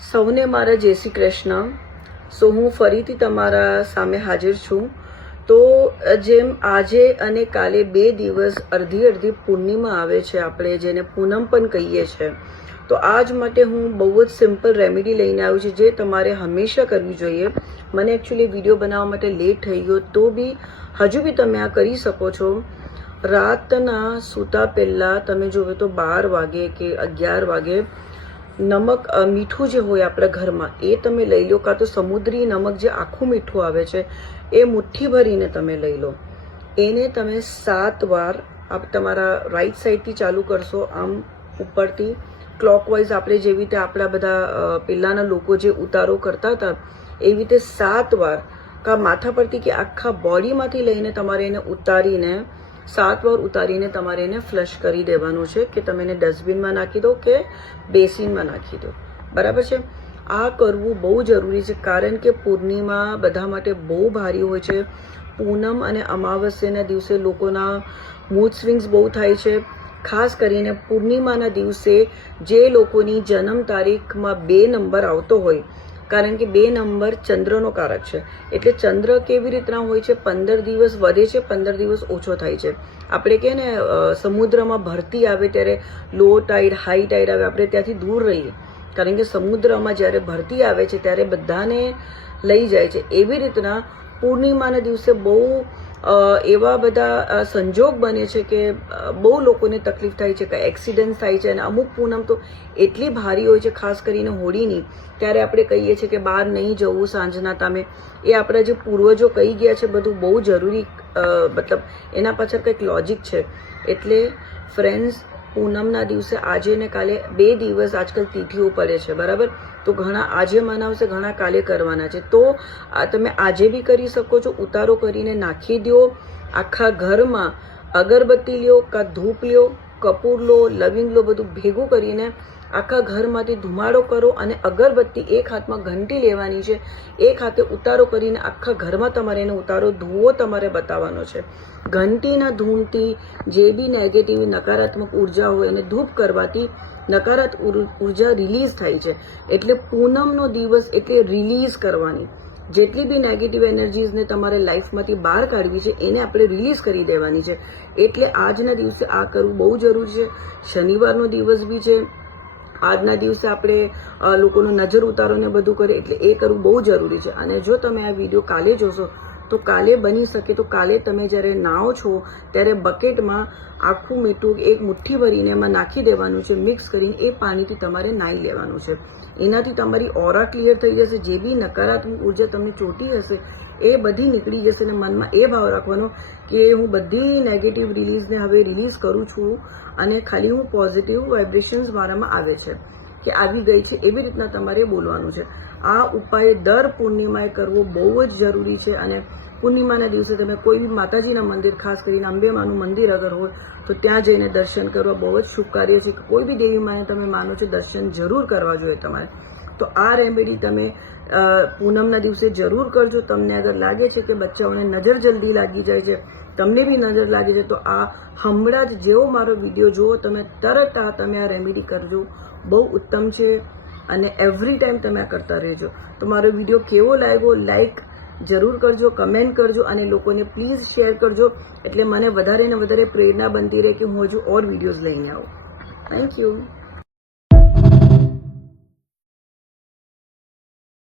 સૌને મારા જય શ્રી કૃષ્ણ. સો હું ફરીથી તમારા સામે હાજર છું. તો જેમ આજે અને કાલે 2 દિવસ અડધી અડધી પૂર્ણિમા આવે છે, આપણે જેને પૂનમ પણ કહીએ છીએ. તો આજ માટે હું બહુ જ સિમ્પલ રેમેડી લઈને આવ્યું છું, જે તમારે હંમેશા કરવી જોઈએ. મને એકચ્યુઅલી વિડીયો બનાવવા માટે લેટ થઈ ગયો, તો બી હજુ બી તમે આ કરી શકો છો. રાતના સૂતા પહેલાં તમે જોવો તો 12 વાગે કે 11 વાગે નમક મીઠું જે હોય આપણા ઘરમાં એ તમે લઈ લો, કાં તો સમુદ્રી નમક જે આખું મીઠું આવે છે એ મુઠ્ઠી ભરીને તમે લઈ લો. એને તમે 7 વાર આપ તમારા રાઈટ સાઈડથી ચાલુ કરશો, આમ ઉપરથી ક્લોકવાઇઝ. આપણે જેવી રીતે આપણા બધા પહેલાંના લોકો જે ઉતારો કરતા હતા એવી રીતે 7 વાર કાં માથા પરથી કે આખા બોડીમાંથી લઈને તમારે એને ઉતારીને 7 વાર ઉતારીને તમારે એને ફ્લશ કરી દેવાનું છે, કે તમે એને ડસ્ટબિનમાં નાખી દો કે બેસિનમાં નાખી દો. બરાબર છે? આ કરવું બહુ જરૂરી છે, કારણ કે પૂર્ણિમા બધા માટે બહુ ભારી હોય છે. પૂનમ અને અમાવસ્યાના દિવસે લોકોના મૂડ સ્વિંગ્સ બહુ થાય છે. ખાસ કરીને પૂર્ણિમાના દિવસે જે લોકોની જન્મ તારીખમાં 2 નંબર આવતો હોય, કારણ કે 2 નંબર ચંદ્રનો કારક છે. એટલે ચંદ્ર કેવી રીતના હોય છે, 15 દિવસ વધે છે, 15 દિવસ ઓછો થાય છે. આપણે કહે ને સમુદ્રમાં ભરતી આવે ત્યારે લો ટાઈડ હાઈ ટાઈડ આવે, આપણે ત્યાંથી દૂર રહીએ, કારણ કે સમુદ્રમાં જ્યારે ભરતી આવે છે ત્યારે બધાને લઈ જાય છે. એવી રીતના પૂર્ણિમાના દિવસે બહુ એવા બધા સંજોગ બને છે કે બહુ લોકોને તકલીફ થાય છે, કે એક્સિડન્ટ થાય છે. અને અમુક પૂનમ તો એટલી ભારી હોય છે, ખાસ કરીને હોળીની, ત્યારે આપણે કહીએ છીએ કે બહાર નહીં જવું સાંજના ટાઈમે. એ આપણા જે પૂર્વજો કહી ગયા છે બધું બહુ જરૂરી, મતલબ એના પાછળ કંઈક લોજિક છે. એટલે ફ્રેન્ડ્સ, પૂનમના દિવસે આજે ને કાલે 2 દિવસ આજકાલ તિથિઓ પડે છે, બરાબર? તો ઘણા આજે મનાવશે, ઘણા કાલે કરવાના છે. તો આ તમે આજે બી કરી શકો છો. ઉતારો કરીને નાખી દો આખા ઘરમાં. અગરબત્તી લ્યો, કાં ધૂપ લ્યો, કપૂર લો, લવિંગ લો, બધું ભેગું કરીને આખા ઘરમાંથી ધુમાડો કરો. અને અગરબત્તી એક હાથમાં ઘંટી લેવાની છે, એક હાથે ઉતારો કરીને આખા ઘરમાં તમારે એને ઉતારો ધુઓ તમારે બતાવવાનો છે. ઘંટીના ધૂમથી જે બી નેગેટિવ નકારાત્મક ઉર્જા હોય એને ધૂપ કરવાથી નકારાત્મક ઉર્જા રિલીઝ થાય છે. એટલે પૂનમનો દિવસ એટલે રિલીઝ કરવાની. જેટલી બી નેગેટિવ એનર્જીઝને તમારે લાઈફમાંથી બહાર કાઢવી છે એને આપણે રિલીઝ કરી દેવાની છે. એટલે આજના દિવસે આ કરવું બહુ જરૂરી છે. શનિવારનો દિવસ બી છે. આજના દિવસે આપણે લોકોનો નજર ઉતારોને બધું કરે, એટલે એ કરવું બહુ જરૂરી છે. અને જો તમે આ વિડીયો કાલે જોશો તો કાલે બની શકે તો કાલે તમે જ્યારે નાહો છો ત્યારે બકેટમાં આખું મીઠું એક મુઠ્ઠી ભરીને એમાં નાખી દેવાનું છે, મિક્સ કરીને એ પાણીથી તમારે નાહી લેવાનું છે. એનાથી તમારી ઓરા ક્લિયર થઈ જશે. જે બી નકારાત્મક ઉર્જા તમને ચોટી હશે એ બધી નીકળી જશે. અને મનમાં એ ભાવ રાખવાનો કે હું બધી નેગેટિવ રિલીઝને હવે રિલીઝ કરું છું, અને ખાલી હું પોઝિટિવ વાઇબ્રેશન્સ મારામાં આવે છે કે આવી ગઈ છે, એવી રીતના તમારે બોલવાનું છે. આ ઉપાય દર પૂર્ણિમાએ કરવો બહુ જ જરૂરી છે. અને પૂર્ણિમાના દિવસે તમે કોઈ બી માતાજીના મંદિર, ખાસ કરીને અંબેમાનું મંદિર અગર હોય તો ત્યાં જઈને દર્શન કરવા બહુ જ શુભ કાર્ય છે. કોઈ બી દેવી માને તમે માનો છો, દર્શન જરૂર કરવા જોઈએ તમારે. તો આ રેમેડી તમે પૂનમના દિવસે જરૂર કરજો. તમને અગર લાગે છે કે બચ્ચાઓને નજર જલ્દી લાગી જાય છે, તમને બી નજર લાગે છે, તો આ હમણાં જ જેવો મારો વિડીયો જુઓ તમે તરત તમે આ રેમેડી કરજો. બહુ ઉત્તમ છે. અને એવરી ટાઈમ તમે આ કરતા રહેજો. તો મારો વિડીયો કેવો લાગ્યો લાઈક જરૂર કરજો, કમેન્ટ કરજો, અને લોકોને પ્લીઝ શેર કરજો, એટલે મને વધારે ને વધારે પ્રેરણા બનતી રહે કે હું હજુ ઓર વિડીયોઝ લઈને આવું. Thank you.